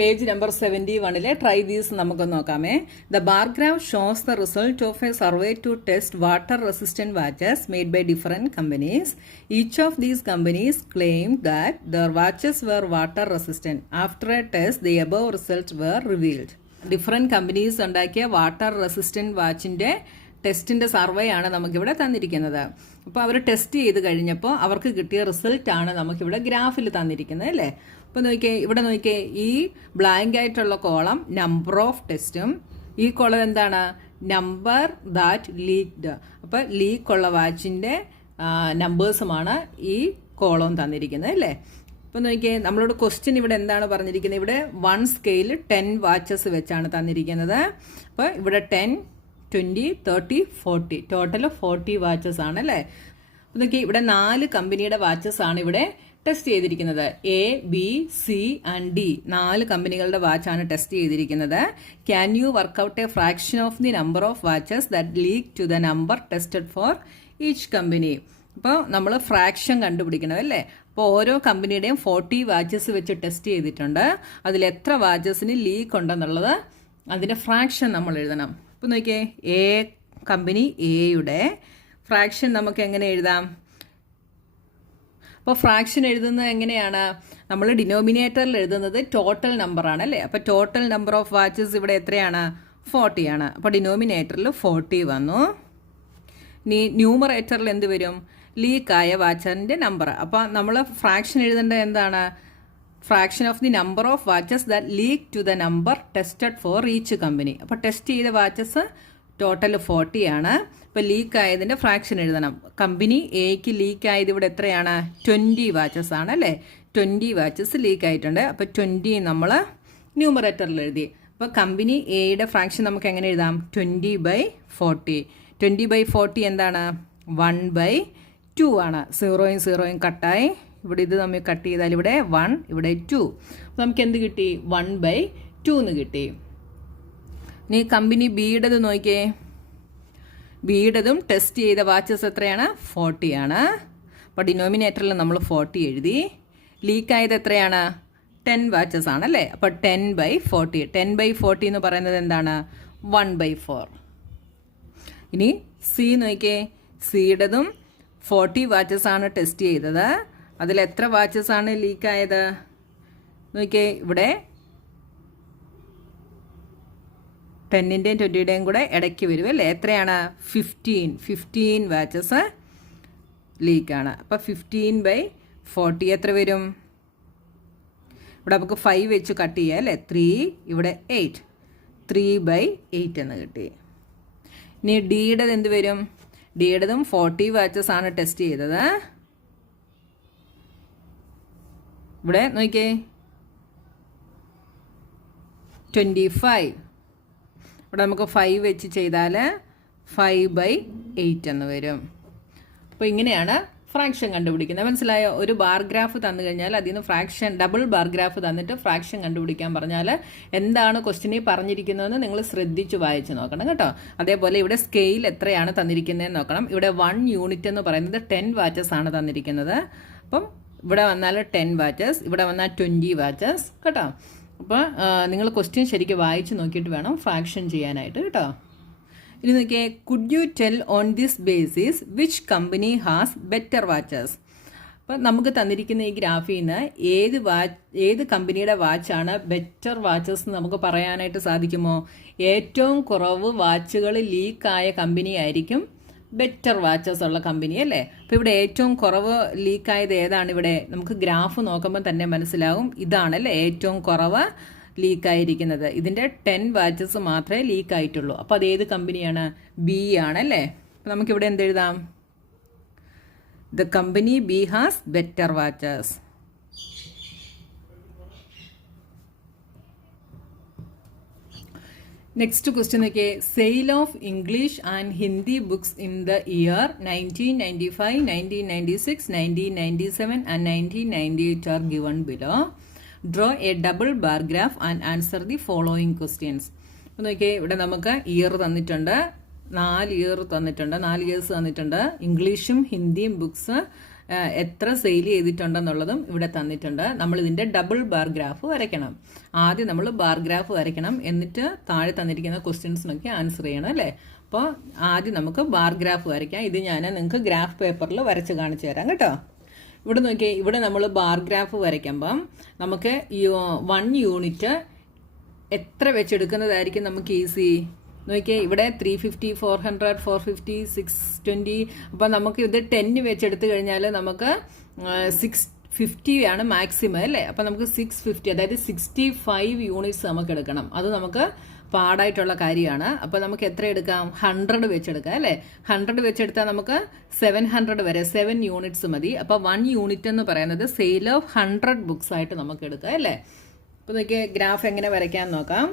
Page number 71 try these നമുക്ക് നോക്കാമേ. The bar graph shows the result of a survey to test water resistant watches made by different companies. Each of these companies claim that their watches were water resistant. After a test the above result were revealed. Different companies ഉണ്ടാക്കിയ water resistant വാച്ചിന്റെ ടെസ്റ്റിന്റെ survey ആണ് നമുക്കിവിടെ തന്നിരിക്കുന്നത്. അപ്പോൾ അവർ test ചെയ്ത് കഴിഞ്ഞപ്പോൾ അവർക്ക് കിട്ടിയ റിസൾട്ടാണ് നമുക്കിവിടെ ഗ്രാഫിൽ തന്നിരിക്കുന്നത് അല്ലേ. അപ്പോൾ ഇവിടെ നോക്കിയേ, ഈ ബ്ലാങ്ക് ആയിട്ടുള്ള കോളം നമ്പർ ഓഫ് ടെസ്റ്റും ഈ കോളം എന്താണ്, നമ്പർ ദാറ്റ് ലീക്ഡ്. അപ്പോൾ ലീക്കുള്ള വാച്ചിൻ്റെ നമ്പേഴ്സുമാണ് ഈ കോളം തന്നിരിക്കുന്നത് അല്ലേ. അപ്പോൾ നോക്കിയേ, നമ്മളോട് ക്വസ്റ്റ്യൻ ഇവിടെ എന്താണ് പറഞ്ഞിരിക്കുന്നത്, ഇവിടെ 1 സ്കെയിൽ 10 വാച്ചസ് വെച്ചാണ് തന്നിരിക്കുന്നത്. അപ്പോൾ ഇവിടെ 10, 20, 30, 40 ടോട്ടൽ 40 വാച്ചസ് ആണ് അല്ലേ. അപ്പോൾ നോക്കി, ഇവിടെ 4 കമ്പനിയുടെ വാച്ചസ് ആണ് ഇവിടെ ടെസ്റ്റ് ചെയ്തിരിക്കുന്നത്. A, B, C and D 4 കമ്പനികളുടെ വാച്ചാണ് ടെസ്റ്റ് ചെയ്തിരിക്കുന്നത്. Can you work out a fraction of the number of watches that leak to the number tested for each company. അപ്പോൾ നമ്മൾ ഫ്രാക്ഷൻ കണ്ടുപിടിക്കണം അല്ലേ. അപ്പോൾ ഓരോ കമ്പനിയുടെയും 40 വാച്ചസ് വെച്ച് ടെസ്റ്റ് ചെയ്തിട്ടുണ്ട്. അതിൽ എത്ര വാച്ചസിന് ലീക്ക് ഉണ്ടെന്നുള്ളത് അതിൻ്റെ ഫ്രാക്ഷൻ നമ്മൾ എഴുതണം. ഇപ്പോൾ നോക്കിയേ, എ കമ്പനി എയുടെ ഫ്രാക്ഷൻ നമുക്ക് എങ്ങനെ എഴുതാം. അപ്പോൾ ഫ്രാക്ഷൻ എഴുതുന്നത് എങ്ങനെയാണ്, നമ്മൾ ഡിനോമിനേറ്ററിൽ എഴുതുന്നത് ടോട്ടൽ നമ്പറാണ് അല്ലേ. അപ്പോൾ ടോട്ടൽ നമ്പർ ഓഫ് വാച്ചസ് ഇവിടെ എത്രയാണ്, 40 ആണ്. അപ്പോൾ ഡിനോമിനേറ്ററിൽ 40 വന്നു. ഇനി ന്യൂമറേറ്ററിൽ എന്ത് വരും, ലീക്കായ വാച്ചറിൻ്റെ നമ്പർ. അപ്പോൾ നമ്മൾ ഫ്രാക്ഷൻ എഴുതേണ്ടത് എന്താണ്, fraction of the number of watches that leak to the number tested for each company. അപ്പോൾ ടെസ്റ്റ് ചെയ്ത വാച്ചസ് ടോട്ടൽ 40 ആണ്. ഇപ്പോൾ ലീക്ക് ആയതിൻ്റെ ഫ്രാക്ഷൻ എഴുതണം. കമ്പനി എക്ക് ലീക്ക് ആയത് ഇവിടെ എത്രയാണ്, 20 വാച്ചസ് ആണ് അല്ലേ. 20 വാച്ചസ് ലീക്ക് ആയിട്ടുണ്ട്. അപ്പോൾ 20 നമ്മൾ ന്യൂമറേറ്ററിൽ എഴുതി. അപ്പോൾ കമ്പനി എയുടെ ഫ്രാക്ഷൻ നമുക്ക് എങ്ങനെ എഴുതാം, 20/40. 20/40 എന്താണ്, 1/2 ആണ്. 0യും 0യും കട്ടായി. ഇവിടെ ഇത് നമ്മൾ കട്ട് ചെയ്താൽ ഇവിടെ 1, ഇവിടെ 2. അപ്പോൾ നമുക്ക് എന്ത് കിട്ടി, 1/2 എന്ന് കിട്ടി. ഇനി കമ്പനി ബിയുടേത് നോക്കിയേ, ബിയുടേതും ടെസ്റ്റ് ചെയ്ത വാച്ചസ് എത്രയാണ്, 40 ആണ്. അപ്പോൾ ഡിനോമിനേറ്ററിൽ നമ്മൾ 40 എഴുതി. ലീക്കായത് എത്രയാണ്, 10 വാച്ചസ് ആണല്ലേ. അപ്പോൾ 10/40. 10/40 എന്ന് പറയുന്നത് എന്താണ്, 1/4. ഇനി സി നോക്കിയേ, സിയുടേതും 40 വാച്ചസ് ആണ് ടെസ്റ്റ് ചെയ്തത്. അതിൽ എത്ര വാച്ചസ് ആണ് ലീക്കായത് നോക്കിയേ, ഇവിടെ 10ൻ്റെയും 20യുടെയും കൂടെ ഇടയ്ക്ക് വരും അല്ലേ. എത്രയാണ്, 15 വാച്ചസ് ലീക്കാണ്. അപ്പോൾ 15/40 എത്ര വരും, ഇവിടെ നമുക്ക് 5 വെച്ച് കട്ട് ചെയ്യാം അല്ലേ. 3, ഇവിടെ 8, 3/8 എന്ന് കിട്ടി. ഇനി ഡിയുടേത് എന്ത് വരും, ഡിയുടേതും 40 വാച്ചസ് ആണ് ടെസ്റ്റ് ചെയ്തത്. ഇവിടെ നോക്കിയേ, 25. ഇവിടെ നമുക്ക് 5 വെച്ച് ചെയ്താൽ 5/8 എന്ന് വരും. അപ്പോൾ ഇങ്ങനെയാണ് ഫ്രാക്ഷൻ കണ്ടുപിടിക്കുന്നത്. മനസ്സിലായോ. ഒരു ബാർ ഗ്രാഫ് തന്നു കഴിഞ്ഞാൽ അതിൽ നിന്ന് ഫ്രാക്ഷൻ, ഡബിൾ ബാർ ഗ്രാഫ് തന്നിട്ട് ഫ്രാക്ഷൻ കണ്ടുപിടിക്കാൻ പറഞ്ഞാൽ എന്താണ് ക്വസ്റ്റ്യനിൽ പറഞ്ഞിരിക്കുന്നതെന്ന് നിങ്ങൾ ശ്രദ്ധിച്ച് വായിച്ച് നോക്കണം കേട്ടോ. അതേപോലെ ഇവിടെ സ്കെയിൽ എത്രയാണ് തന്നിരിക്കുന്നതെന്ന് നോക്കണം. ഇവിടെ 1 യൂണിറ്റ് എന്ന് പറയുന്നത് 10 വാച്ചസ് ആണ് തന്നിരിക്കുന്നത്. അപ്പം ഇവിടെ വന്നാൽ 10 വാച്ചസ്, ഇവിടെ വന്നാൽ 20 വാച്ചസ് കേട്ടോ. അപ്പോൾ നിങ്ങൾ ക്വസ്റ്റ്യൻ ശരിക്കും വായിച്ച് നോക്കിയിട്ട് വേണം ഫ്രാക്ഷൻ ചെയ്യാനായിട്ട് കേട്ടോ. ഇനി നോക്കിയേ, could you tell on this basis which company has better watches. അപ്പോൾ നമുക്ക് തന്നിരിക്കുന്ന ഈ ഗ്രാഫിൽ നിന്ന് ഏത് കമ്പനിയുടെ വാച്ചാണ് ബെറ്റർ വാച്ചസ് എന്ന് നമുക്ക് പറയാനായിട്ട് സാധിക്കുമോ. ഏറ്റവും കുറവ് വാച്ചുകൾ ലീക്കായ കമ്പനി ആയിരിക്കും ബെറ്റർ വാച്ചസ് ഉള്ള കമ്പനി അല്ലേ. അപ്പോൾ ഇവിടെ ഏറ്റവും കുറവ് ലീക്കായത് ഏതാണ്, ഇവിടെ നമുക്ക് ഗ്രാഫ് നോക്കുമ്പോൾ തന്നെ മനസ്സിലാവും. ഇതാണല്ലേ ഏറ്റവും കുറവ് ലീക്കായിരിക്കുന്നത്. ഇതിൻ്റെ 10 വാച്ചസ് മാത്രമേ ലീക്കായിട്ടുള്ളൂ. അപ്പോൾ അത് ഏത് കമ്പനിയാണ്, ബി ആണല്ലേ. അപ്പോൾ നമുക്കിവിടെ എന്തെഴുതാം, the company B has better watches. Next question നോക്കിയേ, sale of English and Hindi books in the year 1995, 1996, 1997 and 1998 are given below. Draw a double bar graph and answer the following questions. അപ്പോൾ നോക്കിയേ, ഇവിടെ നമുക്ക് year തന്നിട്ടുണ്ട്, 4 years തന്നിട്ടുണ്ട്. ഇംഗ്ലീഷും ഹിന്ദിയും books എത്ര സെയിൽ ചെയ്തിട്ടുണ്ടെന്നുള്ളതും ഇവിടെ തന്നിട്ടുണ്ട്. നമ്മൾ ഇതിൻ്റെ ഡബിൾ ബാർ ഗ്രാഫ് വരയ്ക്കണം. ആദ്യം നമ്മൾ ബാർ ഗ്രാഫ് വരയ്ക്കണം, എന്നിട്ട് താഴെ തന്നിരിക്കുന്ന ക്വസ്റ്റ്യൻസിനൊക്കെ ആൻസർ ചെയ്യണം അല്ലേ. അപ്പോൾ ആദ്യം നമുക്ക് ബാർ ഗ്രാഫ് വരയ്ക്കാം. ഇത് ഞാൻ നിങ്ങൾക്ക് ഗ്രാഫ് പേപ്പറിൽ വരച്ച് കാണിച്ചു തരാം കേട്ടോ. ഇവിടെ നോക്കിയാൽ ഇവിടെ നമ്മൾ ബാർ ഗ്രാഫ് വരയ്ക്കുമ്പം നമുക്ക് 1 യൂണിറ്റ് എത്ര വെച്ചെടുക്കുന്നതായിരിക്കും നമുക്ക് ഈസി. നോക്കിയേ, ഇവിടെ 350, 400, 450, 620. അപ്പോൾ നമുക്ക് ഇത് 10 വെച്ചെടുത്ത് കഴിഞ്ഞാൽ നമുക്ക് 650 ആണ് മാക്സിമം അല്ലേ. അപ്പോൾ നമുക്ക് 650, അതായത് 65 യൂണിറ്റ്സ് നമുക്ക് എടുക്കണം. അത് നമുക്ക് പാടായിട്ടുള്ള കാര്യമാണ്. അപ്പോൾ നമുക്ക് എത്ര എടുക്കാം? 100 വെച്ചെടുക്കാം അല്ലേ. 100 വെച്ചെടുത്താൽ നമുക്ക് 700 വരെ 7 യൂണിറ്റ്സ് മതി. അപ്പോൾ 1 യൂണിറ്റ് എന്ന് പറയുന്നത് സെയിൽ ഓഫ് 100 ബുക്സ് ആയിട്ട് നമുക്ക് എടുക്കാം അല്ലേ. അപ്പോൾ നോക്കിയേ, ഗ്രാഫ് എങ്ങനെ വരയ്ക്കാൻ നോക്കാം.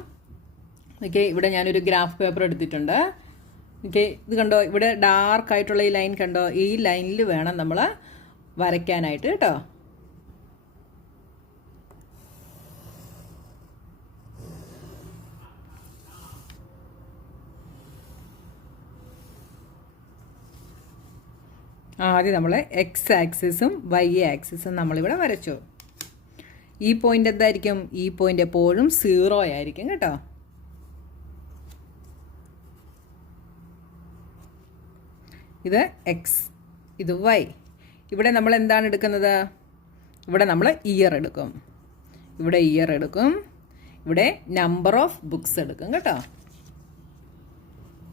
ഓക്കെ, ഇവിടെ ഞാനൊരു ഗ്രാഫ് പേപ്പർ എടുത്തിട്ടുണ്ട്. ഓക്കെ, ഇത് കണ്ടോ, ഇവിടെ ഡാർക്ക് ആയിട്ടുള്ള ഈ ലൈൻ കണ്ടോ, ഈ ലൈനിൽ വേണം നമ്മൾ വരയ്ക്കാനായിട്ട് കേട്ടോ. ആദ്യം നമ്മൾ എക്സ് ആക്സിസും വൈ ആക്സിസും നമ്മളിവിടെ വരച്ചു. ഈ പോയിന്റ് എന്തായിരിക്കും? ഈ പോയിന്റ് എപ്പോഴും 0 ആയിരിക്കും കേട്ടോ. ഇത് എക്സ്, ഇത് വൈ. ഇവിടെ നമ്മൾ എന്താണ് എടുക്കുന്നത്? ഇവിടെ നമ്മൾ ഇയർ എടുക്കും, ഇവിടെ ഇയർ എടുക്കും, ഇവിടെ നമ്പർ ഓഫ് ബുക്സ് എടുക്കും കേട്ടോ.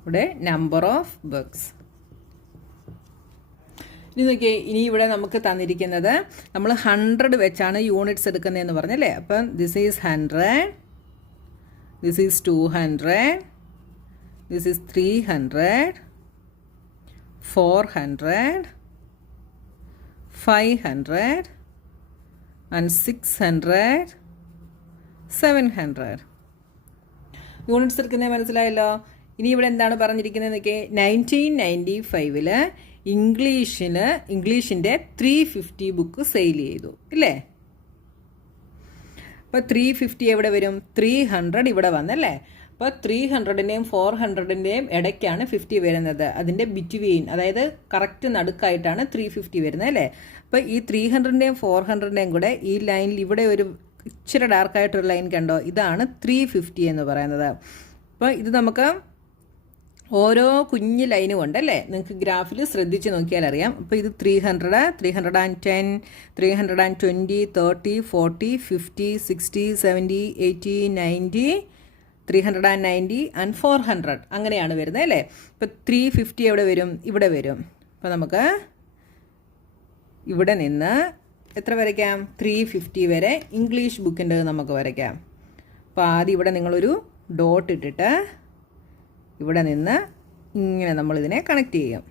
ഇവിടെ നമ്പർ ഓഫ് ബുക്സ്. ഇനി നോക്കിയേ, ഇനി ഇവിടെ നമുക്ക് തന്നിരിക്കുന്നത് നമ്മൾ 100 വെച്ചാണ് യൂണിറ്റ്സ് എടുക്കുന്നതെന്ന് പറഞ്ഞല്ലേ. അപ്പം this is 100, this is 200, this is 300, 400, 500 and 600, 700 units എടുക്കുന്നത് മനസ്സിലായല്ലോ. ഇനി ഇവിടെ എന്താണ് പറഞ്ഞിരിക്കുന്നത് നോക്കിയേ, 1995 ഇംഗ്ലീഷിൻ്റെ 350 ബുക്ക് സെയിൽ ചെയ്തു ഇല്ലേ. അപ്പോൾ 350 എവിടെ വരും? 300 ഇവിടെ വന്നല്ലേ. അപ്പോൾ 300ൻ്റെയും 400ൻ്റെയും ഇടയ്ക്കാണ് 50 വരുന്നത്. അതിൻ്റെ ബിറ്റ്വീൻ, അതായത് കറക്റ്റ് നടുക്കായിട്ടാണ് 350 വരുന്നത് അല്ലേ. അപ്പോൾ ഈ 300ൻ്റെയും 400ൻ്റെയും കൂടെ ഈ ലൈനിൽ ഇവിടെ ഒരു ഇച്ചിരി ഡാർക്കായിട്ടൊരു ലൈൻ കണ്ടോ, ഇതാണ് 350 എന്ന് പറയുന്നത്. അപ്പോൾ ഇത് നമുക്ക് ഓരോ കുഞ്ഞ് ലൈനും ഉണ്ടല്ലേ, നിങ്ങൾക്ക് ഗ്രാഫിൽ ശ്രദ്ധിച്ച് നോക്കിയാൽ അറിയാം. അപ്പോൾ ഇത് 300, 310, 320, 30, 40, 50, 60, 70, 80, 90, 390 and 400 അങ്ങനെയാണ് വരുന്നത് അല്ലേ. ഇപ്പോൾ 350 എവിടെ വരും? ഇവിടെ വരും. അപ്പോൾ നമുക്ക് ഇവിടെ നിന്ന് എത്ര വരയ്ക്കാം? 350 വരെ ഇംഗ്ലീഷ് ബുക്കിൻ്റെ നമുക്ക് വരയ്ക്കാം. അപ്പോൾ ആദ്യം ഇവിടെ നിങ്ങളൊരു ഡോട്ട് ഇട്ടിട്ട് ഇവിടെ നിന്ന് ഇങ്ങനെ നമ്മളിതിനെ കണക്ട് ചെയ്യും.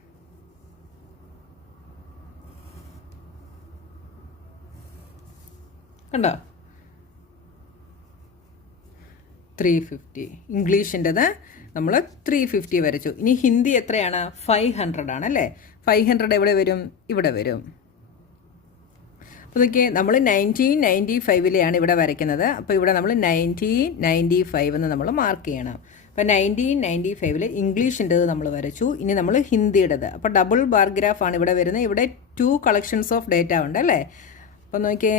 കണ്ടോ? 350 ഇംഗ്ലീഷിൻ്റെത് നമ്മൾ 350 വരച്ചു. ഇനി ഹിന്ദി എത്രയാണ്? 500 ആണല്ലേ. 500 എവിടെ വരും? ഇവിടെ വരും. അപ്പോൾ നോക്കിയേ, നമ്മൾ 1995 ഇവിടെ വരയ്ക്കുന്നത്. അപ്പോൾ ഇവിടെ നമ്മൾ 1995 എന്ന് നമ്മൾ മാർക്ക് ചെയ്യണം. അപ്പോൾ 1995 ഇംഗ്ലീഷിൻ്റെത് നമ്മൾ വരച്ചു. ഇനി നമ്മൾ ഹിന്ദിയുടേത്. അപ്പോൾ ഡബിൾ ബാർ ഗ്രാഫാണ് ഇവിടെ വരുന്നത്. ഇവിടെ 2 കളക്ഷൻസ് ഓഫ് ഡേറ്റ ഉണ്ട് അല്ലേ. അപ്പോൾ നോക്കിയേ,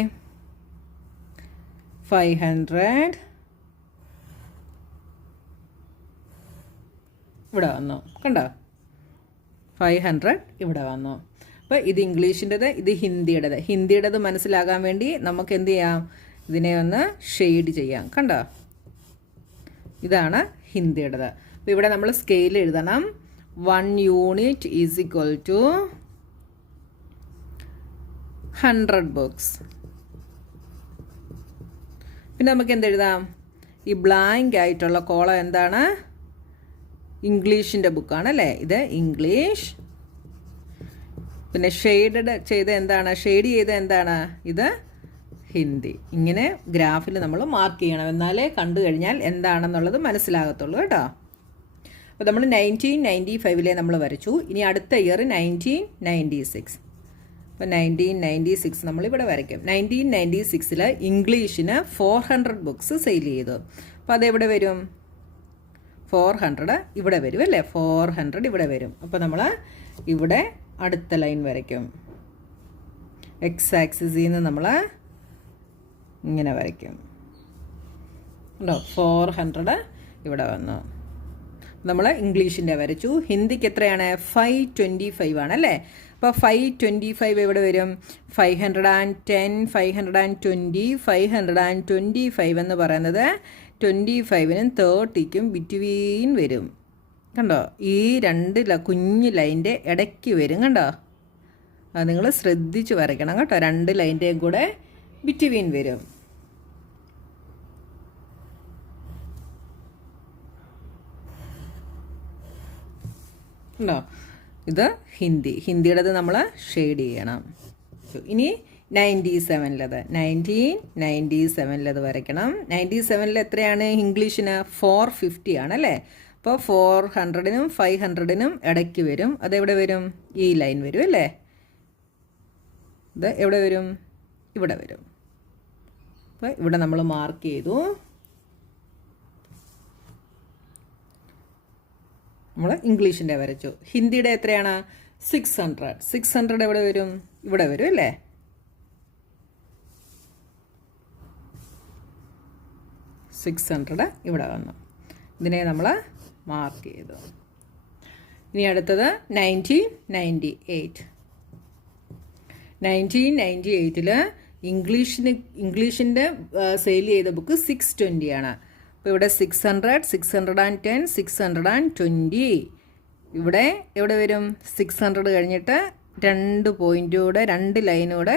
500 ഇവിടെ വന്നു. കണ്ടോ? 500 ഇവിടെ വന്നു. അപ്പോൾ ഇത് ഇംഗ്ലീഷിൻ്റെത്, ഇത് ഹിന്ദിയുടേത്. ഹിന്ദിയുടേത് മനസ്സിലാകാൻ വേണ്ടി നമുക്ക് എന്ത് ചെയ്യാം? ഇതിനെ ഒന്ന് ഷെയ്ഡ് ചെയ്യാം. കണ്ടോ? ഇതാണ് ഹിന്ദിയുടേത്. അപ്പോൾ ഇവിടെ നമ്മൾ സ്കെയിൽ എഴുതണം. 1 unit is equal to 100 books. പിന്നെ നമുക്ക് എന്തെഴുതാം? ഈ ബ്ലാങ്ക് ആയിട്ടുള്ള കോളം എന്താണ്? ഇംഗ്ലീഷിൻ്റെ ബുക്കാണല്ലേ. ഇത് ഇംഗ്ലീഷ്. പിന്നെ ഷെയ്ഡ് ചെയ്ത എന്താണ്? ഷെയ്ഡ് ചെയ്ത എന്താണ്? ഇത് ഹിന്ദി. ഇങ്ങനെ ഗ്രാഫിൽ നമ്മൾ മാർക്ക് ചെയ്യണം, എന്നാലേ കണ്ടു കഴിഞ്ഞാൽ എന്താണെന്നുള്ളത് മനസ്സിലാകത്തുള്ളൂ കേട്ടോ. അപ്പോൾ നമ്മൾ 1995 നമ്മൾ വരച്ചു. ഇനി അടുത്ത ഇയർ 1996. അപ്പോൾ 1996 നമ്മളിവിടെ വരയ്ക്കും. 1996 ഇംഗ്ലീഷിന് 400 ബുക്സ് സെയിൽ ചെയ്തു. അപ്പോൾ അതെവിടെ വരും? 400 ഇവിടെ വരും അല്ലേ. 400 ഇവിടെ വരും. അപ്പോൾ നമ്മൾ ഇവിടെ അടുത്ത ലൈൻ വരയ്ക്കും. എക്സ് ആക്സിസിൽ നിന്ന് നമ്മൾ ഇങ്ങനെ വരയ്ക്കും ഉണ്ടോ. 400 ഇവിടെ വന്നു. നമ്മൾ ഇംഗ്ലീഷിൻ്റെ വരച്ചു. ഹിന്ദിക്ക് എത്രയാണ്? 525 ആണല്ലേ. അപ്പോൾ 525 എവിടെ വരും? 510, 520, 525 എന്ന് പറയുന്നത് 25നും 30ക്കും ബിറ്റ്വീൻ വരും. കണ്ടോ, ഈ രണ്ട് കുഞ്ഞ് ലൈൻ്റെ ഇടയ്ക്ക് വരും. കണ്ടോ, അത് നിങ്ങൾ ശ്രദ്ധിച്ച് വരയ്ക്കണം കേട്ടോ. രണ്ട് ലൈൻ്റെയും കൂടെ ബിറ്റ്വീൻ വരും. ഉണ്ടോ, ഇത് ഹിന്ദിയുടേത് നമ്മൾ ഷെയ്ഡ് ചെയ്യണം. ഇനി 97ലത് 1997ലത് വരയ്ക്കണം. 97ൽ എത്രയാണ് ഇംഗ്ലീഷിന്? 450 ആണല്ലേ. അപ്പോൾ 400നും 500നും ഇടയ്ക്ക് വരും. അതെവിടെ വരും? ഈ ലൈൻ വരും അല്ലേ. ഇത് എവിടെ വരും? ഇവിടെ വരും. അപ്പോൾ ഇവിടെ നമ്മൾ മാർക്ക് ചെയ്തു. നമ്മൾ ഇംഗ്ലീഷിൻ്റെ വരച്ചു. ഹിന്ദിയുടെ എത്രയാണ്? 600. 600 എവിടെ വരും? ഇവിടെ വരും അല്ലേ. ഇവിടെ വന്നു. ഇതിനെ നമ്മൾ മാർക്ക് ചെയ്തു. ഇനി അടുത്തത് 1998. 1998 ഇംഗ്ലീഷിൻ്റെ സെയിൽ ചെയ്ത ബുക്ക് 620 ആണ്. അപ്പോൾ ഇവിടെ 600, 610, 620. ഇവിടെ എവിടെ വരും? 600 കഴിഞ്ഞിട്ട് 2 പോയിൻ്റൂടെ 2 ലൈനൂടെ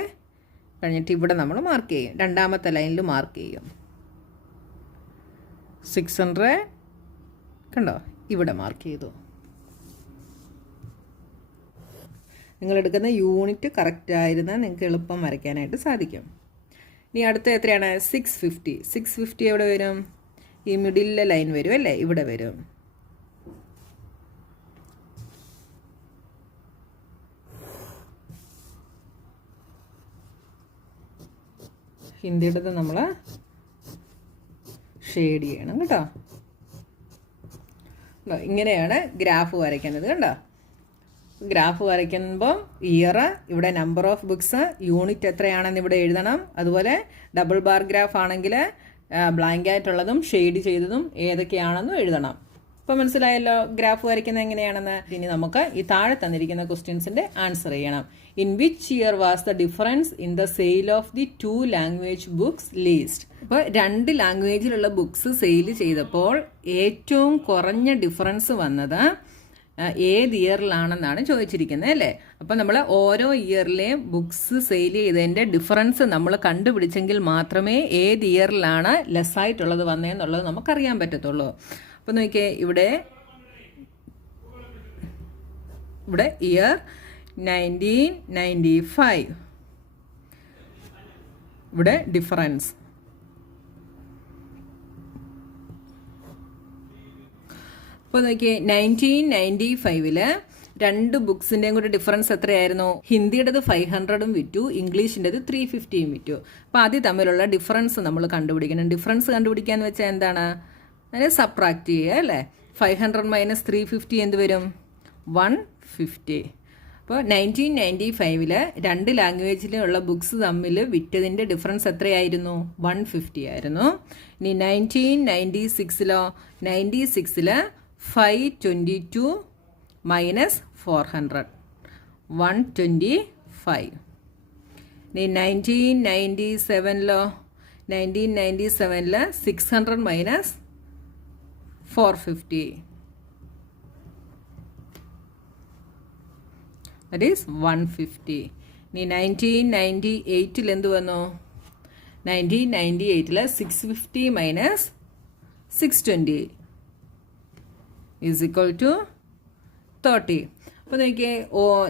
കഴിഞ്ഞിട്ട് ഇവിടെ നമ്മൾ മാർക്ക് ചെയ്യും. രണ്ടാമത്തെ ലൈനിൽ മാർക്ക് ചെയ്യും. 600 കണ്ടോ, ഇവിടെ മാർക്ക് ചെയ്തു. നിങ്ങളെടുക്കുന്ന യൂണിറ്റ് കറക്റ്റായിരുന്നാൽ നിങ്ങൾക്ക് എളുപ്പം വരയ്ക്കാനായിട്ട് സാധിക്കും. ഇനി അടുത്ത എത്രയാണ്? 650. 650 എവിടെ വരും? ഈ മിഡിലെ ലൈൻ വരും അല്ലേ, ഇവിടെ വരും. ഹിന്ദിയുടേത് നമ്മൾ ഷെയ്ഡ് ചെയ്യണം കേട്ടോ. ഇങ്ങനെയാണ് ഗ്രാഫ് വരയ്ക്കുന്നത്. കണ്ടോ, ഗ്രാഫ് വരയ്ക്കുമ്പോൾ ഇയർ, ഇവിടെ നമ്പർ ഓഫ് ബുക്സ്, യൂണിറ്റ് എത്രയാണെന്ന് ഇവിടെ എഴുതണം. അതുപോലെ ഡബിൾ ബാർ ഗ്രാഫ് ആണെങ്കിൽ ബ്ലാങ്ക് ആയിട്ടുള്ളതും ഷെയ്ഡ് ചെയ്തതും ഏതൊക്കെയാണെന്നും എഴുതണം. ഇപ്പോൾ മനസ്സിലായല്ലോ ഗ്രാഫ് വരയ്ക്കുന്നത് എങ്ങനെയാണെന്ന്. ഇനി നമുക്ക് ഈ താഴെ തന്നിരിക്കുന്ന ക്വസ്റ്റ്യൻസിൻ്റെ ആൻസർ ചെയ്യണം. In which year was the difference in the sale of the 2 language books least? ഇപ്പോൾ 2 ലാംഗ്വേജിലുള്ള ബുക്സ് സെയിൽ ചെയ്തപ്പോൾ ഏറ്റവും കുറഞ്ഞ ഡിഫറൻസ് വന്നത് ഏത് ഇയറിലാണെന്നാണ് ചോദിച്ചിരിക്കുന്നത് അല്ലേ. അപ്പോൾ നമ്മൾ ഓരോ ഇയറിലെയും ബുക്സ് സെയിൽ ചെയ്തതിൻ്റെ ഡിഫറൻസ് നമ്മൾ കണ്ടുപിടിച്ചെങ്കിൽ മാത്രമേ ഏത് ഇയറിലാണ് ലെസ്സായിട്ടുള്ളത് വന്നതെന്നുള്ളത് നമുക്കറിയാൻ പറ്റത്തുള്ളൂ. അപ്പോൾ നോക്കിയേ, ഇവിടെ ഇയർ 1995, ഇവിടെ ഡിഫറൻസ്. അപ്പോൾ നോക്കിയേ, 1995 2 ബുക്സിൻ്റെയും കൂടെ ഡിഫറൻസ് എത്രയായിരുന്നു? ഹിന്ദിയുടേത് 500 വിറ്റു, ഇംഗ്ലീഷിൻ്റെത് 350 വിറ്റു. അപ്പോൾ അത് തമ്മിലുള്ള ഡിഫറൻസ് നമ്മൾ കണ്ടുപിടിക്കണം. ഡിഫറൻസ് കണ്ടുപിടിക്കാന്ന് വെച്ചാൽ എന്താണ്? അതിനെ സബ്ട്രാക്ട് ചെയ്യുക അല്ലേ. 500 - 350 എന്ത് വരും? 150. അപ്പോൾ 1995 2 ലാംഗ്വേജിലുള്ള ബുക്സ് തമ്മിൽ വിറ്റതിൻ്റെ ഡിഫറൻസ് എത്രയായിരുന്നു? 150 ആയിരുന്നു. ഇനി 1996 522 - 400 125. ഇനി 1997 600 - 450, that is 150. ഇനി 1998 എന്ത് വന്നു? 1998 650 - 620 is equal to 30. അപ്പോൾ നോക്കിയേ,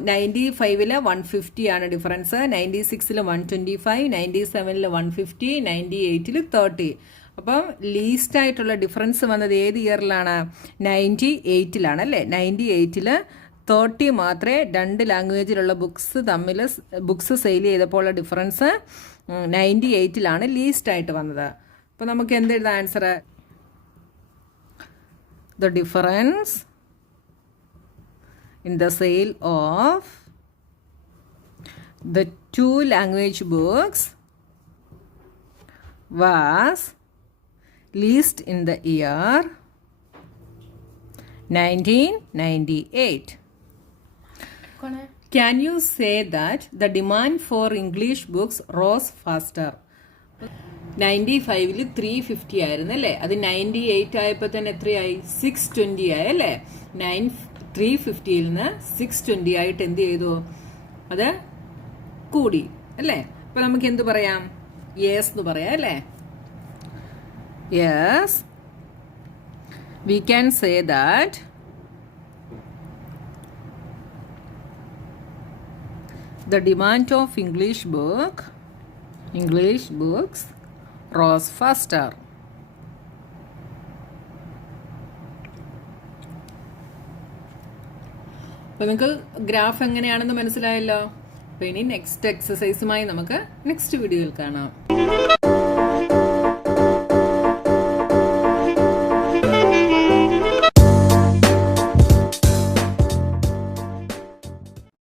95 150 ആണ് ഡിഫറൻസ്, 96 125, 97 150, 98 30. അപ്പം ലീസ്റ്റ് ആയിട്ടുള്ള ഡിഫറൻസ് വന്നത് ഏത് ഇയറിലാണ്? 98 അല്ലേ. 98 30 മാത്രമേ 2 ലാംഗ്വേജിലുള്ള ബുക്സ് സെയിൽ ചെയ്തപ്പോൾ ഉള്ള ഡിഫറൻസ് 98 ലീസ്റ്റ് ആയിട്ട് വന്നത്. അപ്പോൾ നമുക്ക് എന്തെഴുതാം answer? The difference in the sale of The 2 language books was released in the year 1998. Can you say that the demand for English books rose faster? 95-ൽ 350 ആയിരുന്നു അല്ലേ, അത് 98 ആയപ്പോൾ തന്നെ എത്രയായി? 620 ആയി അല്ലേ. 350-ൽ നിന്ന് 620 ആയിട്ട് എന്ത് ചെയ്തു? അത് കൂടി അല്ലേ. അപ്പൊ നമുക്ക് എന്ത് പറയാം? യെസ് എന്ന് പറയാം അല്ലേ. Yes, we can say that the demand of English books rose faster. അപ്പോൾ നിങ്ങൾക്ക് ഗ്രാഫ് എങ്ങനെയാണെന്ന് മനസ്സിലായല്ലോ. അപ്പോൾ ഇനി നെക്സ്റ്റ് എക്സസൈസുമായി നമുക്ക് നെക്സ്റ്റ് വീഡിയോയിൽ കാണാം.